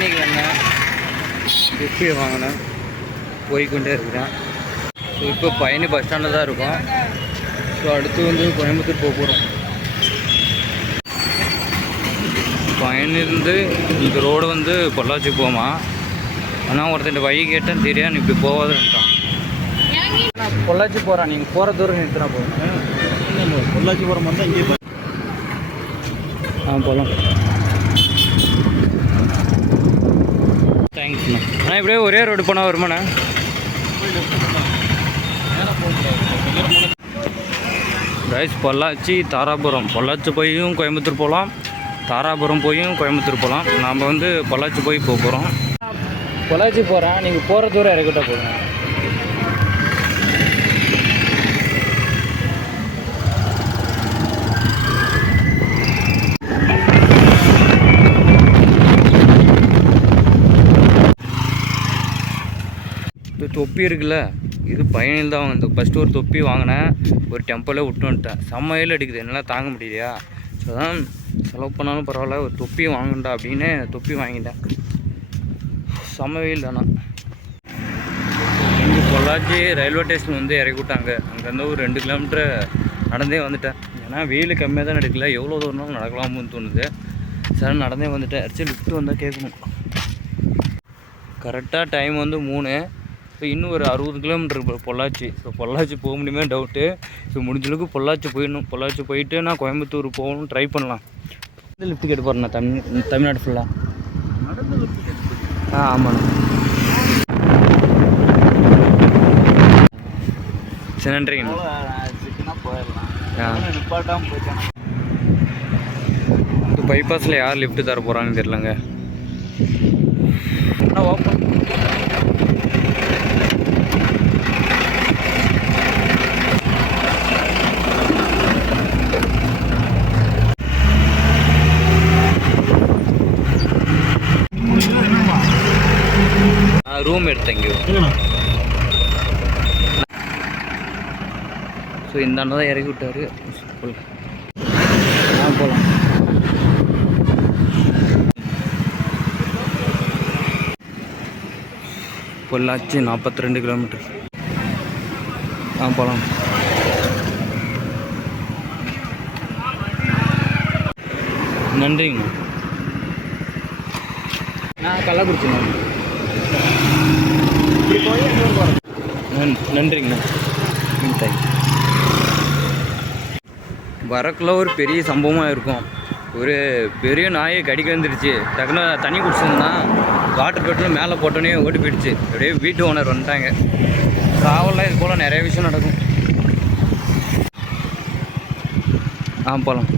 Mechanic வந்தேன், குப்பி வாங்கினேன், போய்கொண்டே இருக்கிறேன். ஸோ இப்போ பயணி பஸ் ஸ்டாண்டில் தான் இருக்கும். ஸோ அடுத்து வந்து கோயம்புத்தூர் போக போகிறோம். பயணிலிருந்து இந்த ரோடு வந்து பொள்ளாச்சி போமா. ஆனால் ஒருத்தர் வழி கேட்டேன், தெரியா நீ இப்படி போகாதுன்ட்டான். பொள்ளாச்சி போகிறான், நீங்கள் போகிற தூரம் நிறுத்தினா போதும். பொள்ளாச்சி போகிற மாதிரி தான் இங்கே போகலாம். தேங்க்ஸ்ண்ணா. ஆனால் இப்படியே ஒரே ரோடு போனால் வருமாண்ணா? கைஸ், பொள்ளாச்சி தாராபுரம். பொள்ளாச்சி போயும் கோயம்புத்தூர் போகலாம், தாராபுரம் போயும் கோயம்புத்தூர் போகலாம். நாம் வந்து பொள்ளாச்சி போய் போக போகிறோம். பொள்ளாச்சி போகிறேன், நீங்கள் போகிற தூரம் இறக்கிட்ட போதும். இது தொப்பி இருக்குல்ல, இது பயணியில் தான் வாங்க. ஃபஸ்ட்டு ஒரு தொப்பி வாங்கினேன், ஒரு டெம்போவில் விட்டு வந்துட்டேன். செம்மையில் அடிக்குது, என்னால் தாங்க முடியலையா. ஸோ தான் செலவு பண்ணாலும் பரவாயில்ல, ஒரு தொப்பி வாங்கண்டா அப்படின்னு தொப்பி வாங்கிட்டேன். செம்ம வெயில் தானே. இங்கே பொள்ளாச்சி ரயில்வே ஸ்டேஷன் வந்து இறக்கி விட்டாங்க. அங்கேருந்து ஒரு 2 கிலோமீட்டர் நடந்தே வந்துட்டேன். ஏன்னா வெயில் கம்மியாக தான் நடக்கல, எவ்வளோ தூரம் நடக்கலாம்னு தோணுது. சார் நடந்தே வந்துட்டேன். ஆக்சுவலி லிஃப்ட் வந்தால் கேட்கணும். கரெக்டாக டைம் வந்து 3. ஸோ இன்னும் ஒரு 60 கிலோமீட்டர் பொள்ளாச்சி. ஸோ பொள்ளாச்சி போக முடியுமே டவுட்டு. ஸோ முடிஞ்சளவுக்கு பொள்ளாச்சி போயிடணும். பொள்ளாச்சி போயிட்டு நான் கோயம்புத்தூர் போகணும் ட்ரை பண்ணலாம். லிஃப்ட் கேட்டு போகிறேண்ணா, தமிழ்நாடு ஃபுல்லாக. ஆமாண்ணா. சரி, நன்றிங்கண்ணா. இந்த பைபாஸில் யார் லிஃப்ட்டு தர போகிறாங்கன்னு தெரிலங்க. Open room எடுத்தேங்க. ஸோ இந்த அண்ணன் தான் இறக்கி விட்டார். போகலாம். பொள்ளாச்சி 42 கிலோமீட்டர். போகலாம். நன்றிங்கண்ணா. நான் கள்ளக்குறிச்சிண்ணா. நன்றிங்கண்ணா. தேங்க்ஸ். வரக்குள்ள ஒரு பெரிய சம்பவமாக இருக்கும். ஒரு பெரிய நாயை கடிக்க வந்துடுச்சு. டக்குன்னு தண்ணி குடிச்சிருந்தா வாட்டர் பாட்டில் மேலே போட்டோன்னே ஓடி போயிடுச்சு. அப்படியே வீட்டு ஓனர் வந்துட்டாங்க. காவலில் இது போல் நிறைய விஷயம் நடக்கும். போகலாம்.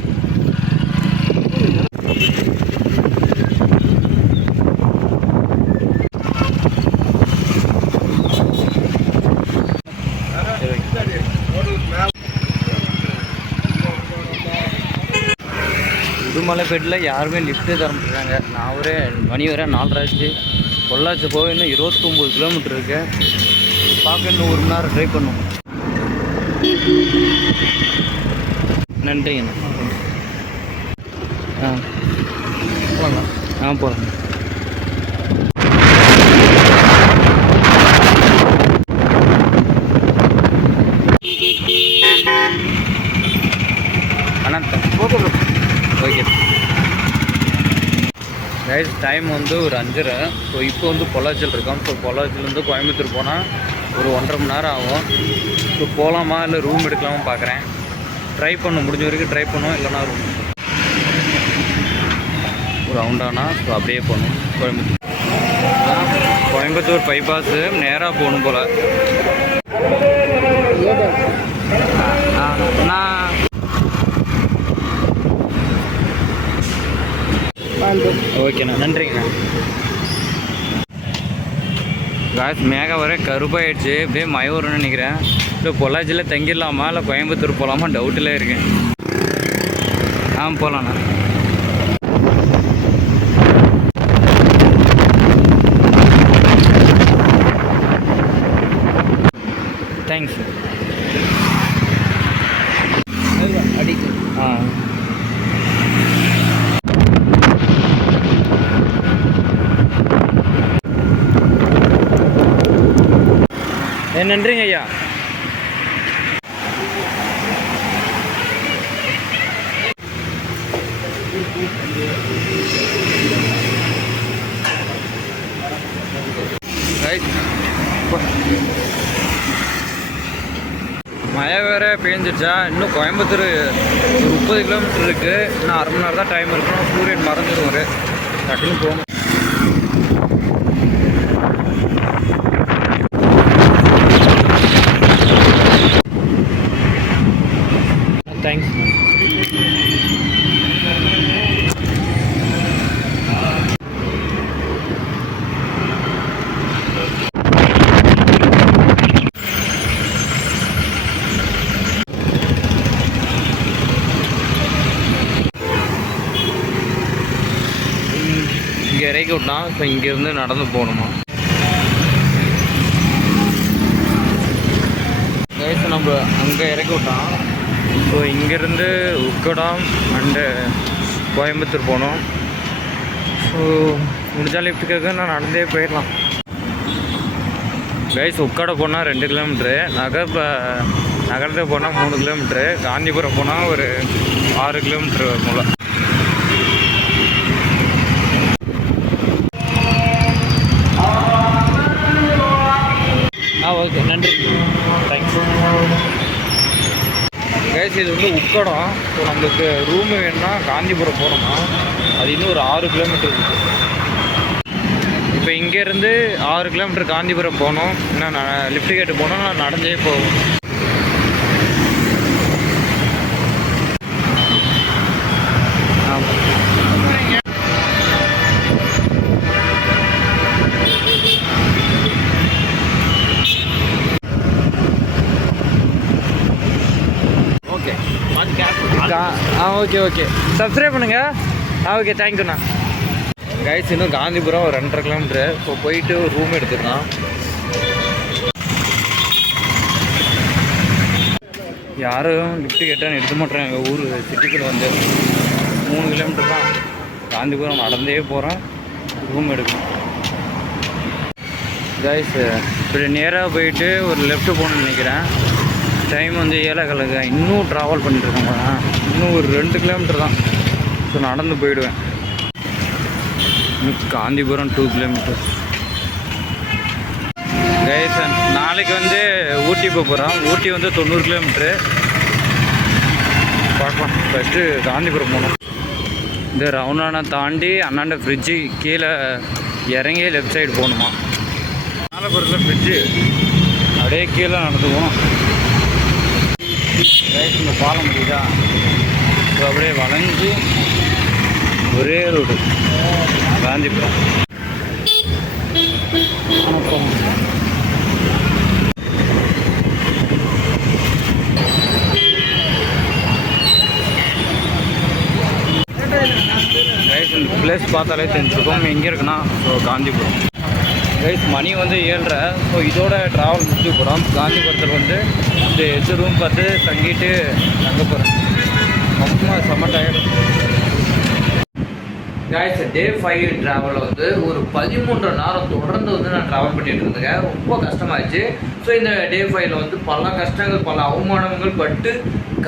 உடுமலைப்பேட்டில் யாருமே லிஃப்ட்டு தர மாட்டாங்க. நான் ஒரு மணி வர 4:30 பொள்ளாச்சி போக இன்னும் 29 கிலோமீட்டர் இருக்கு. பார்க்க இன்னும் 1 மணி நேரம் ட்ரை பண்ணும். நன்றிங்கண்ணா. போகலாம். போகலாம். ஓகே கைஸ், டைம் வந்து ஒரு 5:30. ஸோ இப்போ வந்து பொள்ளாச்சியில் இருக்கோம். ஸோ பொள்ளாச்சிலேருந்து கோயம்புத்தூர் போனால் ஒரு 1.5 மணி நேரம் ஆகும். ஸோ போகலாமா இல்லை ரூம் எடுக்கலாமா பார்க்குறேன். ட்ரை பண்ணும், முடிஞ்ச வரைக்கும் ட்ரை பண்ணுவோம். இல்லைனா ரூம் ஒரு ரவுண்டானா. ஸோ அப்படியே போகணும் கோயம்புத்தூர் பைபாஸு நேராக போகணும் போல். நான் ஓகேண்ணா, நன்றிங்கண்ணா. காசு மேக வர கருப்பாயிடுச்சு. அப்படியே மயூர்னு நினைக்கிறேன். இல்லை பொள்ளாச்சியில் தங்கிடலாமா இல்லை கோயம்புத்தூர் போகலாமா டவுட்டில் இருக்கேன். போகலாண்ணா. தேங்க்ஸ். அடி ஆ நன்றிங்க ஐயா. மழை வேறு பேஞ்சிருச்சா. இன்னும் கோயம்புத்தூர் 30 கிலோமீட்டர் இருக்குது. இன்னும் அரை மணி நேரம் தான் டைம் இருக்கணும். சூரியன் மறைஞ்சிருவார். டக்குன்னு போகணும். தேங்க்ஸ். இங்கே இறக்கி விட்டான். ஸோ இங்கேருந்து நடந்து போகணுமா. நம்ம அங்கே இறக்கி விட்டான். ஸோ இங்கேருந்து உக்கடம் அண்டு கோயம்புத்தூர் போகணும். ஸோ முடிஞ்சால் லிஃப்ட்டுக்காக நான் நடந்தே போயிடலாம். கைஸ் உக்கடை போனால் 2 கிலோமீட்ரு, நகரத்துக்கு போனால் 3 கிலோமீட்ரு, காந்திபுரம் போனால் ஒரு 6 கிலோமீட்ரு வரும்ல. ஓகே, நன்றி, தேங்க்ஸ். கைஸ் இது வந்து உக்கடம். ஸோ நம்மளுக்கு ரூமு வேணும்னா காந்திபுரம் போகிறோம்னா அது இன்னும் ஒரு 6 கிலோமீட்டர் இருக்குது. இப்போ இங்கேருந்து 6 கிலோமீட்டர் காந்திபுரம் போகணும். இன்னும் நான் லிஃப்ட் கேட்டு போனால் நான் நடந்தே போகும். ஓகே ஓகே, சப்ஸ்கிரைப் பண்ணுங்கள். ஓகே, தேங்க்யூண்ணா. கைஸ் இன்னும் காந்திபுரம் ஒரு 2.5 கிலோமீட்ரு. ஸோ போயிட்டு ஒரு ரூம் எடுத்துக்கலாம். யாரும் லிஃப்ட்டு கேட்டால் எடுக்க மாட்டேறாங்க. எங்கள் ஊர் சிட்டிக்குள்ளே வந்து 3 கிலோமீட்டர் தான். காந்திபுரம் நடந்தே போகிறோம், ரூம் எடுக்கணும். கைஸ் இப்படி நேராக போயிட்டு ஒரு லெஃப்ட்டு போகணுன்னு நினைக்கிறேன். டைம் வந்து 7:15. இன்னும் ட்ராவல் பண்ணிட்டுருக்காங்க. இன்னும் ஒரு 2 கிலோமீட்டர் தான். ஸோ நடந்து போயிடுவேன். காந்திபுரம் 2 கிலோமீட்டர். கைஸ் நாளைக்கு வந்து ஊட்டி போகிறோம். ஊட்டி வந்து 90 கிலோமீட்ரு. பார்க்கலாம். ஃபஸ்ட்டு காந்திபுரம் போகணும். இந்த ரவுண்டானா தாண்டி அண்ணாண்ட ஃப்ரிட்ஜு கீழே இறங்கி லெஃப்ட் சைடு போகணுமா. நாலபுரத்தில் ஃப்ரிட்ஜு அப்படியே கீழே நடந்து போகணும். ரைட் இந்த பாலம் முடியுதா. ஸோ அப்படியே வளைஞ்சு ஒரே ரோடு காந்திபுரம். ரைட் இந்த பிளேஸ் பார்த்தாலே தெரிஞ்சிருக்கோம் எங்கே இருக்குன்னா. ஸோ காந்திபுரம். ரைட் மணி வந்து 7:30. ஸோ இதோட ட்ராவல் முடிச்சு போகிறோம். காந்திபுரத்தில் வந்து இந்த எது ரூம் பார்த்து தங்கிட்டு தங்க போகிறேன். ரொம்ப செம்ம டயர்டு. கைஸ் டே 5 ட்ராவலில் வந்து ஒரு 13 நேரம் தொடர்ந்து வந்து நான் ட்ராவல் பண்ணிட்டு இருந்தேங்க. ரொம்ப கஷ்டமாயிடுச்சு. ஸோ இந்த டே 5ல் வந்து பல கஷ்டங்கள், பல அவமானங்கள் பட்டு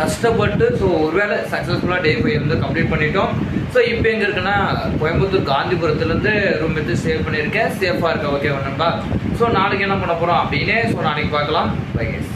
கஷ்டப்பட்டு ஸோ ஒருவேளை சக்ஸஸ்ஃபுல்லாக டே 5 வந்து கம்ப்ளீட் பண்ணிட்டோம். ஸோ இப்போ எங்கே இருக்குன்னா கோயம்புத்தூர் காந்திபுரத்துலேருந்து ரூம் எடுத்து சேவ் பண்ணியிருக்கேன். சேஃபாக இருக்கேன். ஓகே ஒன்றும்பா. ஸோ நாளைக்கு என்ன பண்ண போகிறோம் அப்படின்னு ஸோ நாளைக்கு பார்க்கலாம். Bye guys.